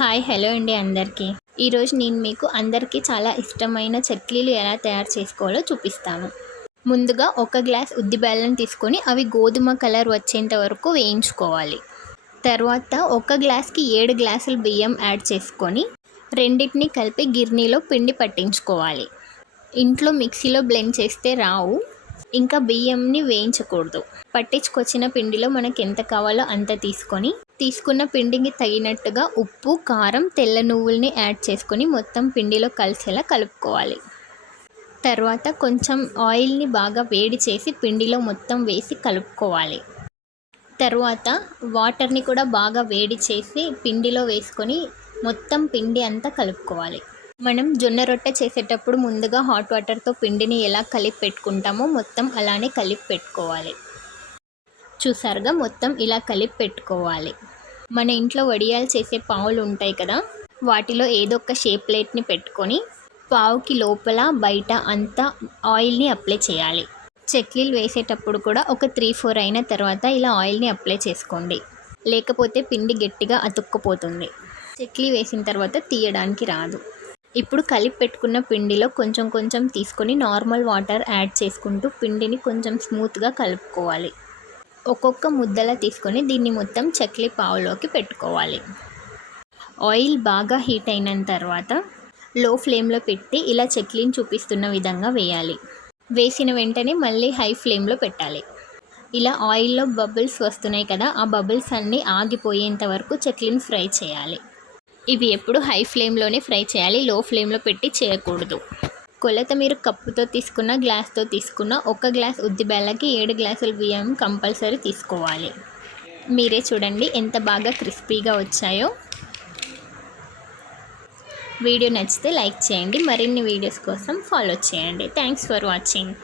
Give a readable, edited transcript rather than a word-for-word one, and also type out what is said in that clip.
Hi hello అండి అందరికీ. ఈరోజు నేను మీకు అందరికీ చాలా ఇష్టమైన చెక్లీలు ఎలా తయారు చేసుకోవాలో చూపిస్తాను. ముందుగా ఒక గ్లాస్ ఉద్ది బెల్లం తీసుకొని అవి గోధుమ కలర్ వచ్చేంత వరకు వేయించుకోవాలి. తర్వాత ఒక గ్లాస్కి 7 గ్లాసులు బియ్యం యాడ్ చేసుకొని రెండింటిని కలిపి గిర్నీలో పిండి పట్టించుకోవాలి. ఇంట్లో మిక్సీలో బ్లెండ్ చేస్తే రావు, ఇంకా బియ్యంని వేయించకూడదు. పట్టించుకొచ్చిన పిండిలో మనకి ఎంత కావాలో అంత తీసుకున్న పిండికి తగినట్టుగా ఉప్పు, కారం, తెల్ల నువ్వుల్ని యాడ్ చేసుకొని మొత్తం పిండిలో కలిసేలా కలుపుకోవాలి. తర్వాత కొంచెం ఆయిల్ని బాగా వేడి చేసి పిండిలో మొత్తం వేసి కలుపుకోవాలి. తర్వాత వాటర్ని కూడా బాగా వేడి చేసి పిండిలో వేసుకొని మొత్తం పిండి అంతా కలుపుకోవాలి. మనం జొన్న రొట్టె చేసేటప్పుడు ముందుగా హాట్ వాటర్తో పిండిని ఎలా కలిపి పెట్టుకుంటామో మొత్తం అలానే కలిపి పెట్టుకోవాలి. చూసారుగా, మొత్తం ఇలా కలిపి పెట్టుకోవాలి. మన ఇంట్లో వడియాలు చేసే పావులు ఉంటాయి కదా, వాటిలో ఏదో ఒక షేప్ ప్లేట్ని పెట్టుకొని పావుకి లోపల బయట అంతా ఆయిల్ని అప్లై చేయాలి. చెక్లీలు వేసేటప్పుడు కూడా ఒక 3-4 అయిన తర్వాత ఇలా ఆయిల్ని అప్లై చేసుకోండి, లేకపోతే పిండి గట్టిగా అతుక్కుపోతుంది. చెక్లీ వేసిన తర్వాత తీయడానికి రాదు. ఇప్పుడు కలిపి పెట్టుకున్న పిండిలో కొంచెం కొంచెం తీసుకొని నార్మల్ వాటర్ యాడ్ చేసుకుంటూ పిండిని కొంచెం స్మూత్గా కలుపుకోవాలి. ఒక్కొక్క ముద్దలా తీసుకొని దీన్ని మొత్తం చెక్లీ పావులోకి పెట్టుకోవాలి. ఆయిల్ బాగా హీట్ అయిన తర్వాత లో ఫ్లేమ్లో పెట్టి ఇలా చెక్లీని చూపిస్తున్న విధంగా వేయాలి. వేసిన వెంటనే మళ్ళీ హై ఫ్లేమ్లో పెట్టాలి. ఇలా ఆయిల్లో బబుల్స్ వస్తున్నాయి కదా, ఆ బబుల్స్ అన్నీ ఆగిపోయేంత వరకు చెక్లీని ఫ్రై చేయాలి. ఇవి ఎప్పుడు హై ఫ్లేమ్లోనే ఫ్రై చేయాలి, లో ఫ్లేమ్లో పెట్టి చేయకూడదు. కొలత మీరు కప్పుతో తీసుకున్న, గ్లాస్తో తీసుకున్న, ఒక గ్లాస్ ఉద్ది బెల్లకి 7 గ్లాసుల బియ్యం కంపల్సరీ తీసుకోవాలి. మీరే చూడండి ఎంత బాగా క్రిస్పీగా వచ్చాయో. వీడియో నచ్చితే లైక్ చేయండి, మరిన్ని వీడియోస్ కోసం ఫాలో చేయండి. Thanks for watching.